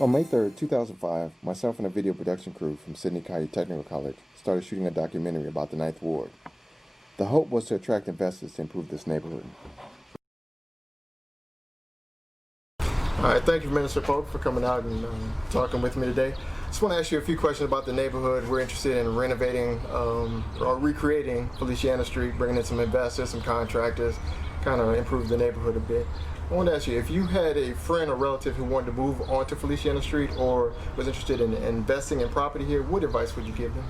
On May 3rd, 2005, myself and a video production crew from Sydney County Technical College started shooting a documentary about the Ninth Ward. The hope was to attract investors to improve this neighborhood. All right, thank you, Minister Pope, for coming out and talking with me today. Just want to ask you a few questions about the neighborhood. We're interested in renovating or recreating Feliciana Street, bringing in some investors, some contractors, kind of improve the neighborhood a bit. I want to ask you, if you had a friend or relative who wanted to move onto Feliciana Street or was interested in investing in property here, what advice would you give them?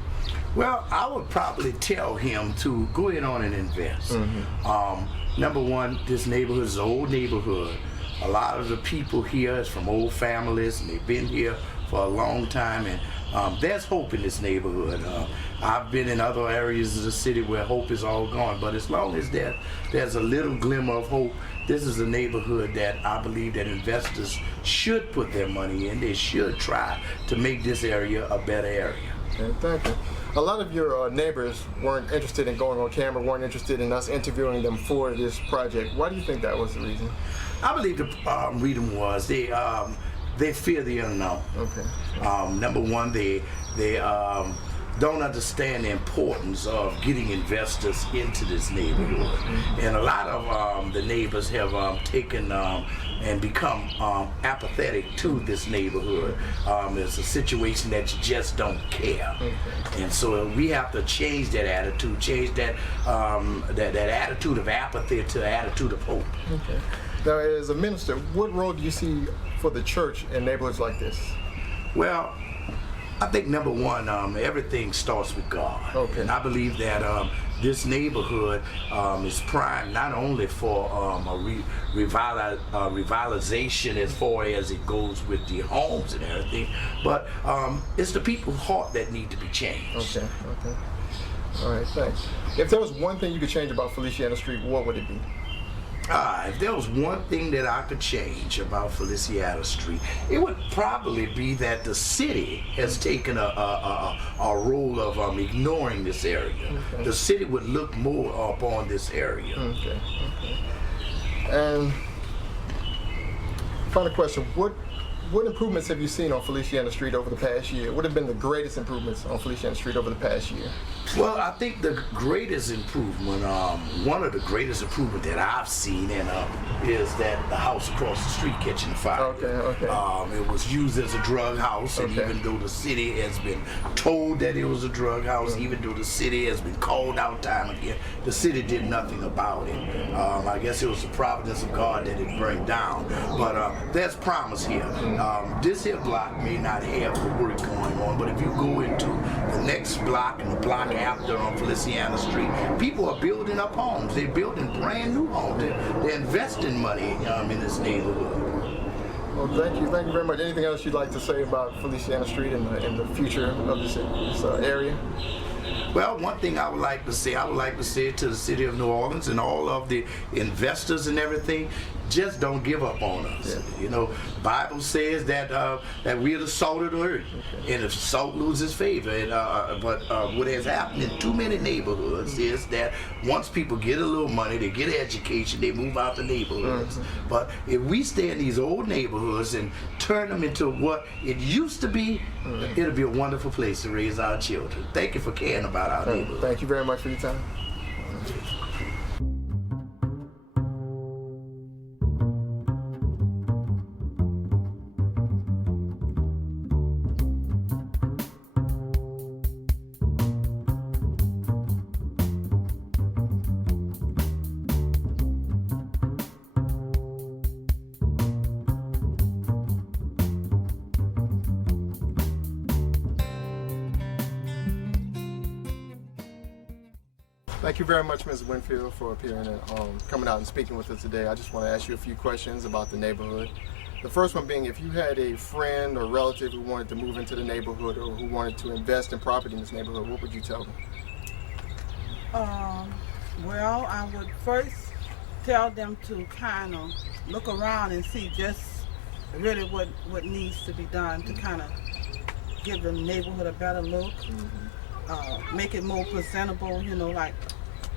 Well, I would probably tell him to go ahead on and invest. Number one, this neighborhood is an old neighborhood. A lot of the people here is from old families, and they've been here for a long time, and there's hope in this neighborhood. I've been in other areas of the city where hope is all gone, but as long as there's a little glimmer of hope, this is a neighborhood that I believe that investors should put their money in. They should try to make this area a better area. Okay, thank you. A lot of your neighbors weren't interested in going on camera, weren't interested in us interviewing them for this project. Why do you think that was the reason? I believe the reason was they fear the unknown. Okay. Number one, they don't understand the importance of getting investors into this neighborhood. And a lot of the neighbors have taken and become apathetic to this neighborhood. It's a situation that you just don't care. And so we have to change that attitude, change that attitude of apathy to attitude of hope. Okay. Now, as a minister, what role do you see for the church in neighborhoods like this? Well, I think number one, everything starts with God. Okay. And I believe that this neighborhood is primed not only for a revitalization as far as it goes with the homes and everything, but it's the people's heart that need to be changed. Okay, okay. All right, thanks. If there was one thing you could change about Feliciana Street, what would it be? If there was one thing that I could change about Feliciana Street, it would probably be that the city has taken a role of ignoring this area. Okay. The city would look more upon this area. Okay, okay. And final question, what improvements have you seen on Feliciana Street over the past year? What have been the greatest improvements on Feliciana Street over the past year? Well, I think the greatest improvement, one of the greatest improvement that I've seen, is that the house across the street catching fire. Okay, okay. It was used as a drug house, and Okay. even though the city has been told that it was a drug house, even though the city has been called out time again, the city did nothing about it. I guess it was the providence of God that it burned down, but there's promise here. This here block may not have the work going on, but if you go into the next block and the block after on Feliciana Street, people are building up homes. They're building brand new homes. They're investing money in this neighborhood. Well, thank you very much. Anything else you'd like to say about Feliciana Street and the future of this area? Well, one thing I would like to say to the city of New Orleans and all of the investors and everything, just don't give up on us. Yeah. You know, the Bible says that that we are the salt of the earth, and if salt loses favor, but what has happened in too many neighborhoods is that once people get a little money, they get an education, they move out the neighborhoods. But if we stay in these old neighborhoods and turn them into what it used to be, it'll be a wonderful place to raise our children. Thank you for caring about our neighborhood. Thank you very much for your time. Thank you very much, Ms. Winfield, for appearing and coming out and speaking with us today. I just want to ask you a few questions about the neighborhood. The first one being, if you had a friend or relative who wanted to move into the neighborhood or who wanted to invest in property in this neighborhood, what would you tell them? Well, I would first tell them to kind of look around and see just really what needs to be done to kind of give the neighborhood a better look, make it more presentable, you know, like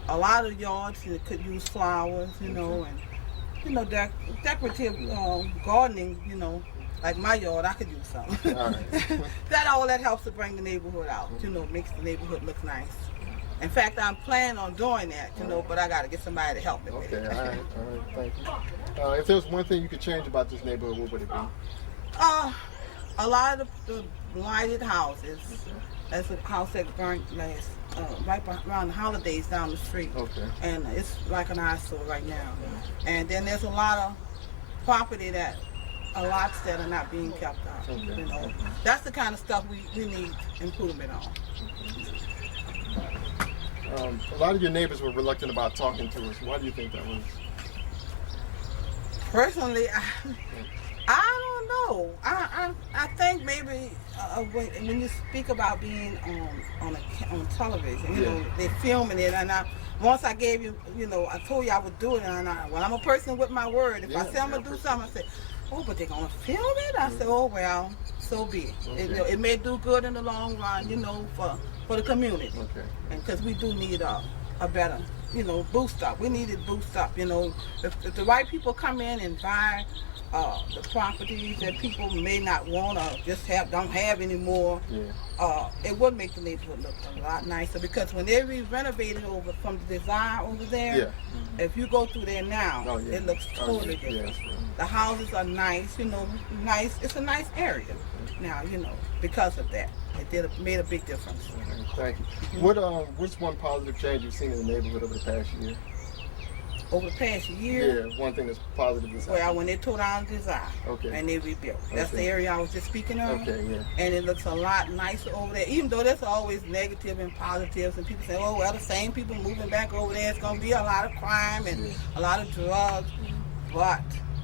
a lot of yards could use flowers, you know, and, you know, decorative gardening, you know, like my yard, I could use something. All right. That helps to bring the neighborhood out. Makes the neighborhood look nice. In fact, I'm planning on doing that, but I got to get somebody to help me with it. Okay, all right, thank you. If there's one thing you could change about this neighborhood, what would it be? A lot of the blighted houses. That's a house that burnt last, right around the holidays down the street. Okay. And it's like an eyesore right now. And then there's a lot of property lots that are not being kept out. Okay. That's the kind of stuff we need improvement on. A lot of your neighbors were reluctant about talking to us. Why do you think that was? Personally, I don't know. I think maybe when you speak about being on television, they're filming it, and once I gave you, I told you I would do it, and I'm a person with my word. If I say I'm gonna do something, I say, oh, but they're gonna film it. I said, oh well, so be it. Okay. It may do good in the long run, for the community. Okay. And because we do need a better, boost up. We need it boost up. If the right people come in and buy the properties that people may not want or just don't have anymore, it would make the neighborhood look a lot nicer, because when they renovated over from the design over there, if you go through there now, it looks totally different. The houses are nice, nice. It's a nice area now, because of that. It made a big difference. Thank you. What's one positive change you've seen in the neighborhood over the past year? Over the past year? Yeah, one thing that's positive is when they tore down the design and they rebuilt. That's the area I was just speaking of. Okay, yeah. And it looks a lot nicer over there, even though there's always negative and positives, and people say, oh, well, the same people moving back over there, it's going to be a lot of crime and a lot of drugs. But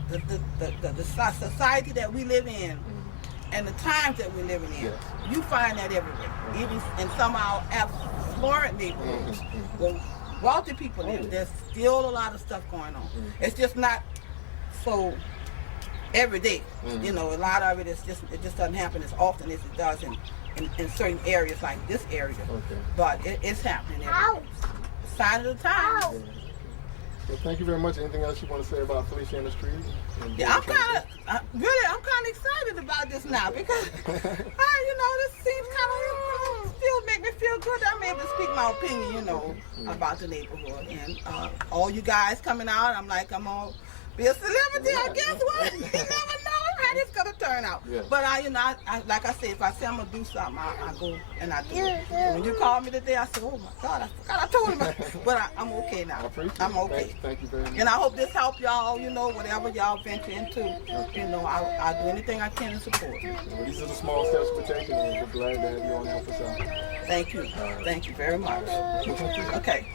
the society that we live in and the times that we're living in, you find that everywhere. Even in some of our affluent neighborhoods, where wealthy people live, there's still a lot of stuff going on. It's just not so every day. A lot of it just doesn't happen as often as it does in certain areas like this area. But it's happening every day. Sign of the times. Well, thank you very much. Anything else you want to say about Feliciana Street? Yeah, I'm kind of excited about this now, because, this seems kind of still make me feel good. I'm able to speak my opinion, about the neighborhood. And all you guys coming out, I'm going to be a celebrity. I guess what? You never know how this going to turn out. But I like I said, if I say I'm going to do something, I go and I do it. So when you called me today, I said, oh my God, I forgot I told him. But I'm okay now. I'm okay. Thank you very much. And I hope this helps y'all, whatever y'all venture into. I'll do anything I can to support. Well, these are the small steps we're taking, and we're glad to have you on to help us out. Thank you. Thank you very much. Okay.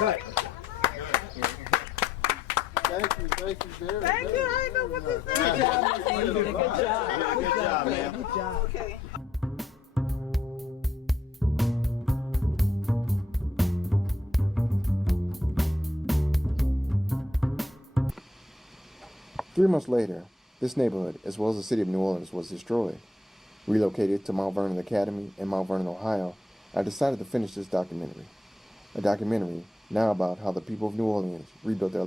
Right. Thank you very much. Thank you. I didn't know what to say. Good job, man. Good job. Okay. Three months later, this neighborhood, as well as the city of New Orleans, was destroyed. Relocated to Mount Vernon Academy in Mount Vernon, Ohio, I decided to finish this documentary. A documentary now about how the people of New Orleans rebuilt their